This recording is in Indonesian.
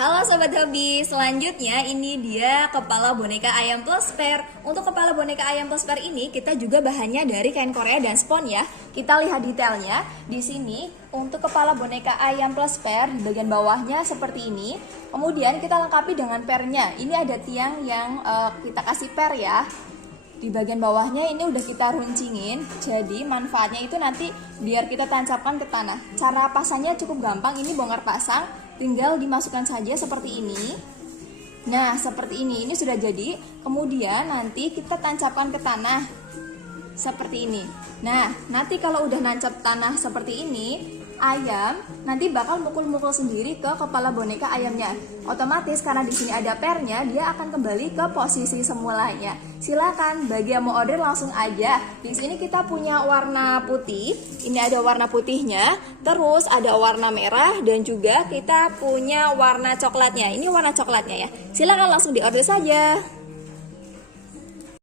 Halo Sobat Hobi, selanjutnya ini dia kepala boneka ayam plus per. Untuk kepala boneka ayam plus per ini kita juga bahannya dari kain Korea dan spon ya. Kita lihat detailnya. Di sini untuk kepala boneka ayam plus per di bagian bawahnya seperti ini. Kemudian kita lengkapi dengan pernya. Ini ada tiang yang kita kasih per ya. Di bagian bawahnya ini udah kita runcingin. Jadi manfaatnya itu nanti biar kita tancapkan ke tanah. Cara pasangnya cukup gampang, ini bongkar pasang. Tinggal dimasukkan saja seperti ini. Nah, seperti ini sudah jadi. Kemudian nanti kita tancapkan ke tanah seperti ini. Nah, nanti kalau udah nancap tanah seperti ini, ayam nanti bakal mukul-mukul sendiri ke kepala boneka ayamnya. Otomatis karena di sini ada pernya, dia akan kembali ke posisi semulanya. Silakan bagi yang mau order langsung aja. Di sini kita punya warna putih. Ini ada warna putihnya, terus ada warna merah dan juga kita punya warna coklatnya. Ini warna coklatnya ya. Silakan langsung diorder saja.